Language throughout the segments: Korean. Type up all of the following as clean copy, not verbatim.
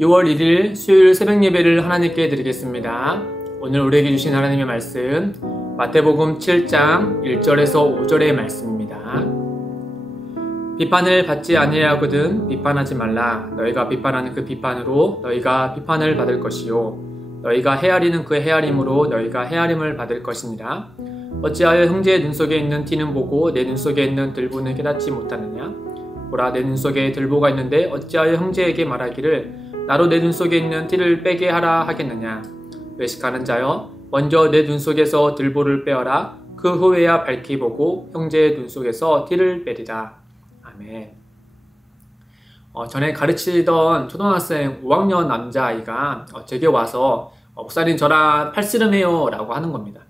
6월 1일 수요일 새벽 예배를 하나님께 드리겠습니다. 오늘 우리에게 주신 하나님의 말씀 마태복음 7장 1절에서 5절의 말씀입니다. 비판을 받지 아니하거든 비판하지 말라. 너희가 비판하는 그 비판으로 너희가 비판을 받을 것이요 너희가 헤아리는 그 헤아림으로 너희가 헤아림을 받을 것이니라. 어찌하여 형제의 눈 속에 있는 티는 보고 내 눈 속에 있는 들보는 깨닫지 못하느냐. 보라, 내 눈 속에 들보가 있는데 어찌하여 형제에게 말하기를 나로 내 눈 속에 있는 티를 빼게 하라 하겠느냐. 외식하는 자여, 먼저 내 눈 속에서 들보를 빼어라. 그 후에야 밝히 보고 형제의 눈 속에서 티를 빼리라. 아멘. 전에 가르치던 초등학생 5학년 남자아이가 제게 와서 목사님 저랑 팔씨름해요 라고 하는 겁니다.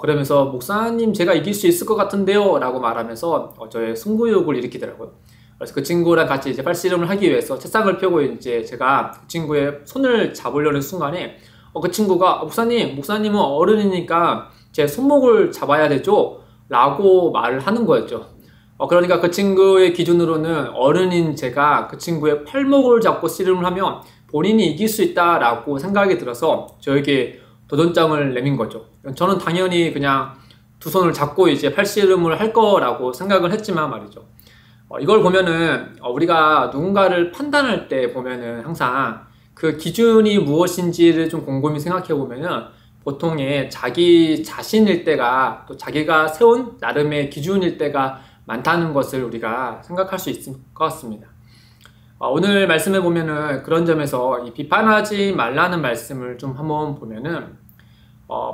그러면서 목사님 제가 이길 수 있을 것 같은데요 라고 말하면서 저의 승부욕을 일으키더라고요. 그래서 그 친구랑 같이 이제 팔씨름을 하기 위해서 책상을 펴고 이제 제가 그 친구의 손을 잡으려는 순간에 그 친구가 목사님은 어른이니까 제 손목을 잡아야 되죠? 라고 말을 하는 거였죠. 그러니까 그 친구의 기준으로는 어른인 제가 그 친구의 팔목을 잡고 씨름을 하면 본인이 이길 수 있다라고 생각이 들어서 저에게 도전장을 내민 거죠. 저는 당연히 그냥 두 손을 잡고 이제 팔씨름을 할 거라고 생각을 했지만 말이죠. 이걸 보면은 우리가 누군가를 판단할 때 보면은 항상 그 기준이 무엇인지를 좀 곰곰이 생각해 보면은 보통의 자기 자신일 때가 또 자기가 세운 나름의 기준일 때가 많다는 것을 우리가 생각할 수 있을 것 같습니다. 오늘 말씀에 보면은 그런 점에서 이 비판하지 말라는 말씀을 좀 한번 보면은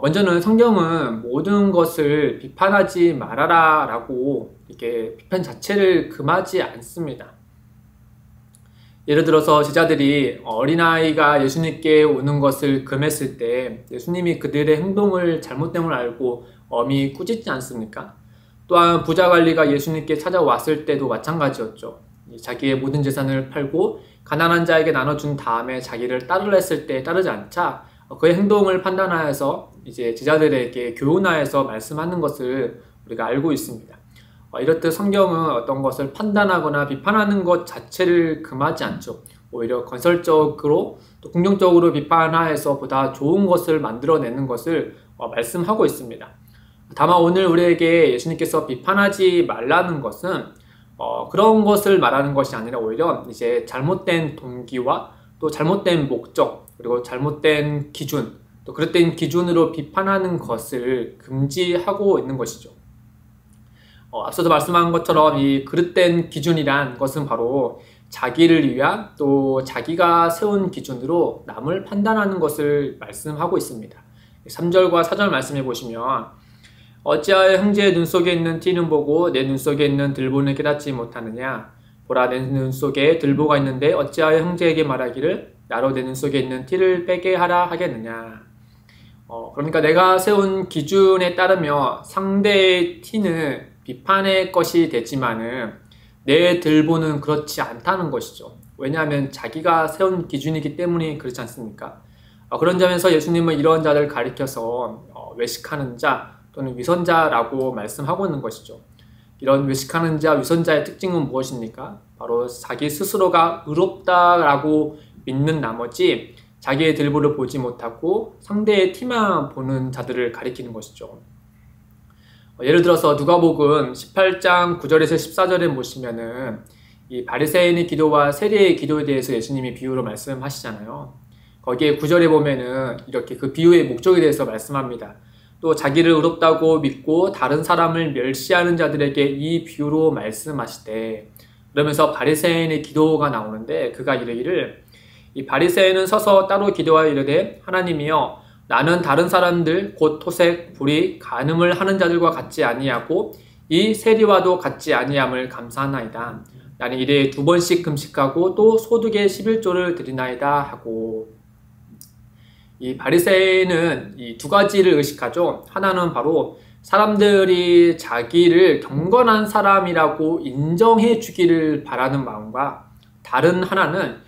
먼저는 성경은 모든 것을 비판하지 말아라 라고 이렇게 비판 자체를 금하지 않습니다. 예를 들어서 제자들이 어린아이가 예수님께 오는 것을 금했을 때 예수님이 그들의 행동을 잘못됨을 알고 엄히 꾸짖지 않습니까? 또한 부자관리가 예수님께 찾아왔을 때도 마찬가지였죠. 자기의 모든 재산을 팔고 가난한 자에게 나눠준 다음에 자기를 따르려 했을 때 따르지 않자 그의 행동을 판단하여서 이제 제자들에게 교훈하여서 말씀하는 것을 우리가 알고 있습니다. 이렇듯 성경은 어떤 것을 판단하거나 비판하는 것 자체를 금하지 않죠. 오히려 건설적으로 또 긍정적으로 비판하여서 보다 좋은 것을 만들어내는 것을 말씀하고 있습니다. 다만 오늘 우리에게 예수님께서 비판하지 말라는 것은 그런 것을 말하는 것이 아니라 오히려 이제 잘못된 동기와 또 잘못된 목적 그리고 잘못된 기준 또 그릇된 기준으로 비판하는 것을 금지하고 있는 것이죠. 앞서도 말씀한 것처럼 이 그릇된 기준이란 것은 바로 자기를 위한 또 자기가 세운 기준으로 남을 판단하는 것을 말씀하고 있습니다. 3절과 4절 말씀해 보시면 어찌하여 형제의 눈 속에 있는 티는 보고 내 눈 속에 있는 들보는 깨닫지 못하느냐. 보라, 내 눈 속에 들보가 있는데 어찌하여 형제에게 말하기를 나로 내 눈 속에 있는 티를 빼게 하라 하겠느냐. 그러니까 내가 세운 기준에 따르며 상대의 티는 비판의 것이 되지만은 내 들보는 그렇지 않다는 것이죠. 왜냐하면 자기가 세운 기준이기 때문에 그렇지 않습니까? 그런 점에서 예수님은 이런 자를 가리켜서 외식하는 자 또는 위선자라고 말씀하고 있는 것이죠. 이런 외식하는 자, 위선자의 특징은 무엇입니까? 바로 자기 스스로가 의롭다라고 믿는 나머지 자기의 들보를 보지 못하고 상대의 티만 보는 자들을 가리키는 것이죠. 예를 들어서 누가복음 18장 9절에서 14절에 보시면은 이 바리새인의 기도와 세리의 기도에 대해서 예수님이 비유로 말씀하시잖아요. 거기에 9절에 보면은 이렇게 그 비유의 목적에 대해서 말씀합니다. 또 자기를 의롭다고 믿고 다른 사람을 멸시하는 자들에게 이 비유로 말씀하시되 그러면서 바리새인의 기도가 나오는데 그가 이르기를 이 바리새인은 서서 따로 기도하여 이르되 하나님이여 나는 다른 사람들 곧 토색, 불의, 간음을 하는 자들과 같지 아니하고 이 세리와도 같지 아니함을 감사하나이다. 나는 일에 2번씩 금식하고 또 소득의 11조를 드리나이다 하고 이 바리새인은 이 두 가지를 의식하죠. 하나는 바로 사람들이 자기를 경건한 사람이라고 인정해 주기를 바라는 마음과 다른 하나는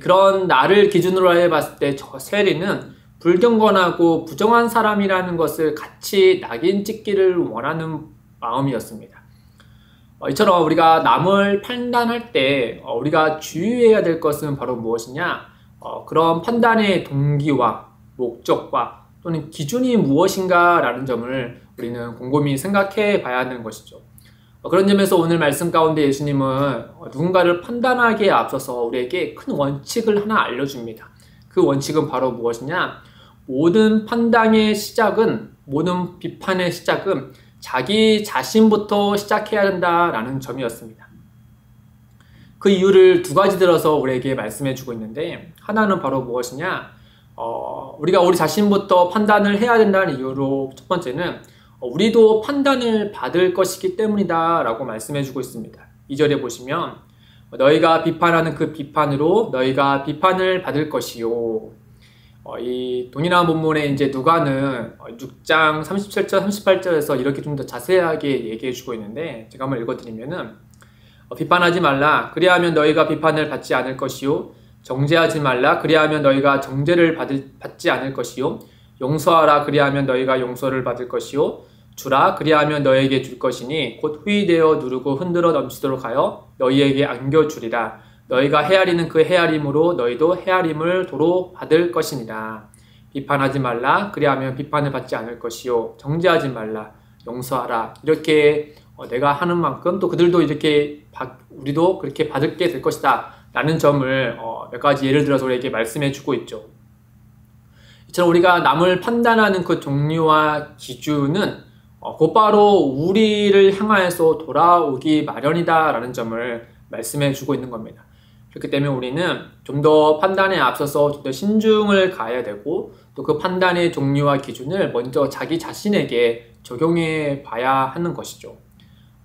그런 나를 기준으로 해봤을 때 저 세리는 불경건하고 부정한 사람이라는 것을 같이 낙인 찍기를 원하는 마음이었습니다. 이처럼 우리가 남을 판단할 때 우리가 주의해야 될 것은 바로 무엇이냐? 그런 판단의 동기와 목적과 또는 기준이 무엇인가 라는 점을 우리는 곰곰이 생각해 봐야 하는 것이죠. 그런 점에서 오늘 말씀 가운데 예수님은 누군가를 판단하기에 앞서서 우리에게 큰 원칙을 하나 알려줍니다. 그 원칙은 바로 무엇이냐? 모든 판단의 시작은, 모든 비판의 시작은 자기 자신부터 시작해야 한다라는 점이었습니다. 그 이유를 두 가지 들어서 우리에게 말씀해 주고 있는데, 하나는 바로 무엇이냐? 우리가 우리 자신부터 판단을 해야 된다는 이유로 첫 번째는 우리도 판단을 받을 것이기 때문이다 라고 말씀해 주고 있습니다. 2절에 보시면 너희가 비판하는 그 비판으로 너희가 비판을 받을 것이요. 이 동일한 본문에 이제 누가는 6장 37절 38절에서 이렇게 좀 더 자세하게 얘기해 주고 있는데, 제가 한번 읽어드리면은 비판하지 말라 그리하면 너희가 비판을 받지 않을 것이요, 정죄하지 말라 그리하면 너희가 정죄를 받지 않을 것이요, 용서하라 그리하면 너희가 용서를 받을 것이요, 주라 그리하면 너희에게 줄 것이니 곧 후히되어 누르고 흔들어 넘치도록 하여 너희에게 안겨주리라. 너희가 헤아리는 그 헤아림으로 너희도 헤아림을 도로 받을 것이니라. 비판하지 말라 그리하면 비판을 받지 않을 것이요, 정죄하지 말라 용서하라. 이렇게 내가 하는 만큼 또 그들도 이렇게 우리도 그렇게 받게 될 것이다 라는 점을 몇 가지 예를 들어서 우리에게 말씀해 주고 있죠. 이처럼 우리가 남을 판단하는 그 종류와 기준은 곧바로 우리를 향하여서 돌아오기 마련이다 라는 점을 말씀해 주고 있는 겁니다. 그렇기 때문에 우리는 좀 더 판단에 앞서서 좀 더 신중을 가해야 되고, 또 그 판단의 종류와 기준을 먼저 자기 자신에게 적용해 봐야 하는 것이죠.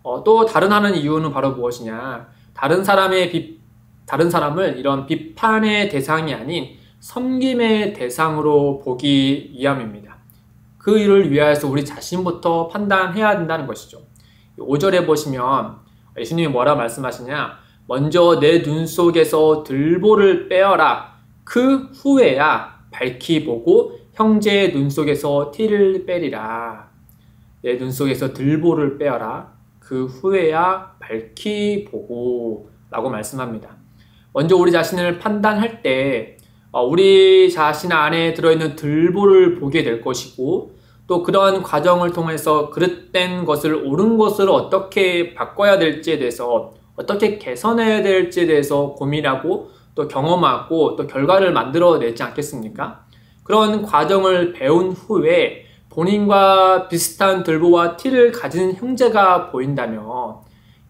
또 다른 하는 이유는 바로 무엇이냐? 다른 사람을 이런 비판의 대상이 아닌 섬김의 대상으로 보기 위함입니다. 그 일을 위하여서 우리 자신부터 판단해야 된다는 것이죠. 5절에 보시면 예수님이 뭐라 말씀하시냐? 먼저 내 눈 속에서 들보를 빼어라. 그 후에야 밝히 보고 형제의 눈 속에서 티를 빼리라. 내 눈 속에서 들보를 빼어라. 그 후에야 밝히 보고 라고 말씀합니다. 먼저 우리 자신을 판단할 때 우리 자신 안에 들어있는 들보를 보게 될 것이고, 또 그러한 과정을 통해서 그릇된 것을, 옳은 것을 어떻게 바꿔야 될지에 대해서, 어떻게 개선해야 될지에 대해서 고민하고 또 경험하고 또 결과를 만들어내지 않겠습니까? 그런 과정을 배운 후에 본인과 비슷한 들보와 티를 가진 형제가 보인다면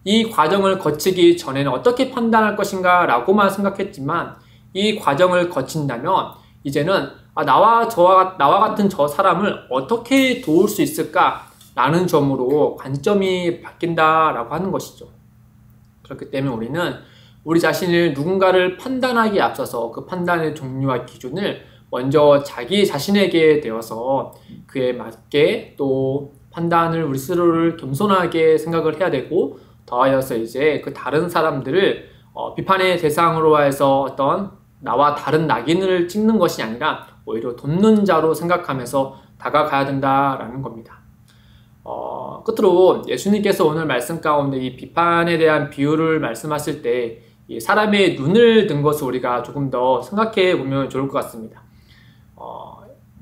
이 과정을 거치기 전에는 어떻게 판단할 것인가 라고만 생각했지만, 이 과정을 거친다면 이제는 나와 같은 저 사람을 어떻게 도울 수 있을까 라는 점으로 관점이 바뀐다라고 하는 것이죠. 그렇기 때문에 우리는 우리 자신을 누군가를 판단하기에 앞서서 그 판단의 종류와 기준을 먼저 자기 자신에게 되어서 그에 맞게 또 판단을 우리 스스로를 겸손하게 생각을 해야 되고, 더하여서 이제 그 다른 사람들을 비판의 대상으로 해서 어떤 나와 다른 낙인을 찍는 것이 아니라 오히려 돕는 자로 생각하면서 다가가야 된다라는 겁니다. 끝으로 예수님께서 오늘 말씀 가운데 이 비판에 대한 비유를 말씀하실 때 이 사람의 눈을 든 것을 우리가 조금 더 생각해 보면 좋을 것 같습니다.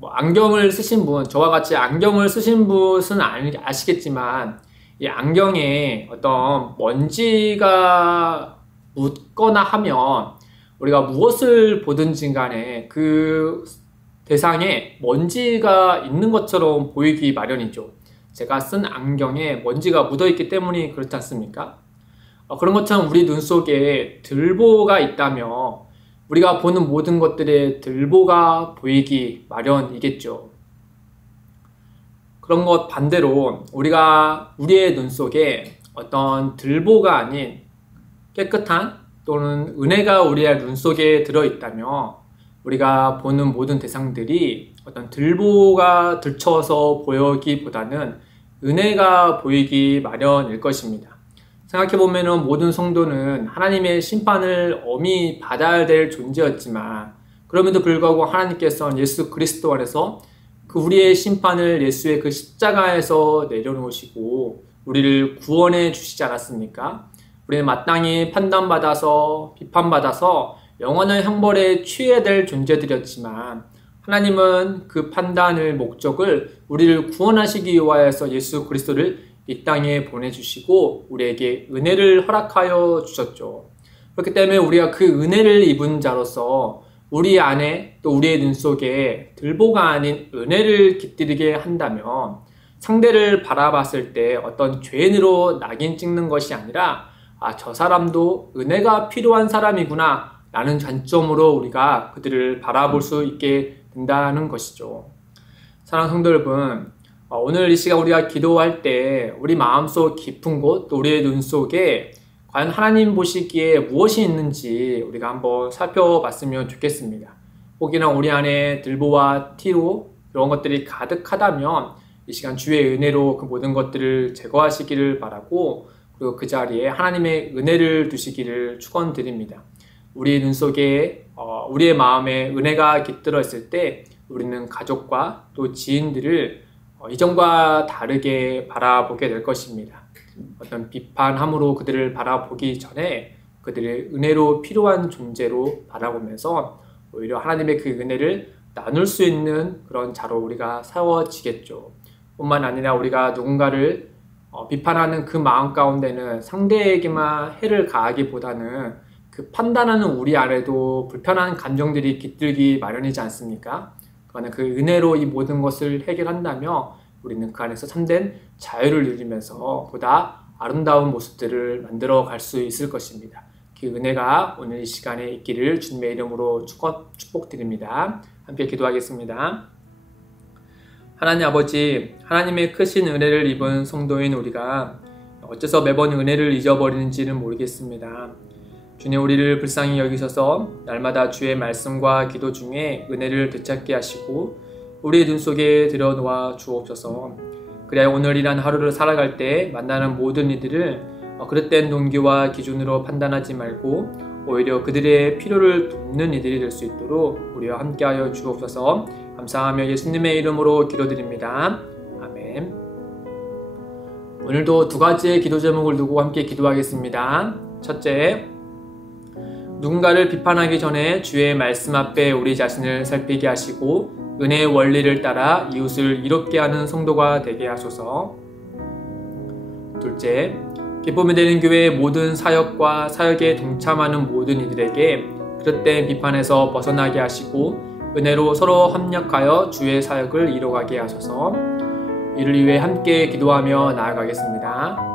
안경을 쓰신 분, 저와 같이 안경을 쓰신 분은 아시겠지만, 이 안경에 어떤 먼지가 묻거나 하면 우리가 무엇을 보든지 간에 그 대상에 먼지가 있는 것처럼 보이기 마련이죠. 제가 쓴 안경에 먼지가 묻어있기 때문이 그렇지 않습니까? 그런 것처럼 우리 눈 속에 들보가 있다면 우리가 보는 모든 것들에 들보가 보이기 마련이겠죠. 그런 것 반대로 우리의 눈 속에 어떤 들보가 아닌 깨끗한 또는 은혜가 우리의 눈 속에 들어있다면 우리가 보는 모든 대상들이 어떤 들보가 들쳐서 보이기보다는 은혜가 보이기 마련일 것입니다. 생각해보면 모든 성도는 하나님의 심판을 엄히 받아야 될 존재였지만, 그럼에도 불구하고 하나님께서는 예수 그리스도 안에서 그 우리의 심판을 예수의 그 십자가에서 내려놓으시고 우리를 구원해 주시지 않았습니까? 우리는 마땅히 판단받아서 비판받아서 영원한 형벌에 취해야 될 존재들이었지만 하나님은 그 판단의 목적을 우리를 구원하시기 위하여서 예수 그리스도를 이 땅에 보내주시고 우리에게 은혜를 허락하여 주셨죠. 그렇기 때문에 우리가 그 은혜를 입은 자로서 우리 안에 또 우리의 눈 속에 들보가 아닌 은혜를 깃들이게 한다면 상대를 바라봤을 때 어떤 죄인으로 낙인 찍는 것이 아니라 저 사람도 은혜가 필요한 사람이구나 라는 관점으로 우리가 그들을 바라볼 수 있게 된다는 것이죠. 사랑하는 성도 여러분, 오늘 이 시간 우리가 기도할 때 우리 마음속 깊은 곳 또 우리의 눈 속에 과연 하나님 보시기에 무엇이 있는지 우리가 한번 살펴봤으면 좋겠습니다. 혹이나 우리 안에 들보와 티로 이런 것들이 가득하다면 이 시간 주의 은혜로 그 모든 것들을 제거하시기를 바라고 그리고 그 자리에 하나님의 은혜를 두시기를 축원드립니다. 우리 눈 속에 우리의 마음에 은혜가 깃들어 있을 때 우리는 가족과 또 지인들을 이전과 다르게 바라보게 될 것입니다. 어떤 비판함으로 그들을 바라보기 전에 그들의 은혜로 필요한 존재로 바라보면서 오히려 하나님의 그 은혜를 나눌 수 있는 그런 자로 우리가 세워지겠죠. 뿐만 아니라 우리가 누군가를 비판하는 그 마음 가운데는 상대에게만 해를 가하기보다는 그 판단하는 우리 안에도 불편한 감정들이 깃들기 마련이지 않습니까? 그러나 그 은혜로 이 모든 것을 해결한다면 우리는 그 안에서 참된 자유를 누리면서 보다 아름다운 모습들을 만들어 갈 수 있을 것입니다. 그 은혜가 오늘 이 시간에 있기를 주님의 이름으로 축복드립니다. 함께 기도하겠습니다. 하나님 아버지, 하나님의 크신 은혜를 입은 성도인 우리가 어째서 매번 은혜를 잊어버리는지는 모르겠습니다. 주님, 우리를 불쌍히 여기셔서 날마다 주의 말씀과 기도 중에 은혜를 되찾게 하시고 우리의 눈 속에 들여놓아 주옵소서. 그래야 오늘이란 하루를 살아갈 때 만나는 모든 이들을 그릇된 동기와 기준으로 판단하지 말고 오히려 그들의 필요를 돕는 이들이 될 수 있도록 우리와 함께하여 주옵소서. 감사하며 예수님의 이름으로 기도드립니다. 아멘. 오늘도 두 가지의 기도 제목을 두고 함께 기도하겠습니다. 첫째, 누군가를 비판하기 전에 주의 말씀 앞에 우리 자신을 살피게 하시고 은혜의 원리를 따라 이웃을 이롭게 하는 성도가 되게 하소서. 둘째, 기쁨이 되는 교회의 모든 사역과 사역에 동참하는 모든 이들에게 그릇된 비판에서 벗어나게 하시고 은혜로 서로 협력하여 주의 사역을 이뤄가게 하소서. 이를 위해 함께 기도하며 나아가겠습니다.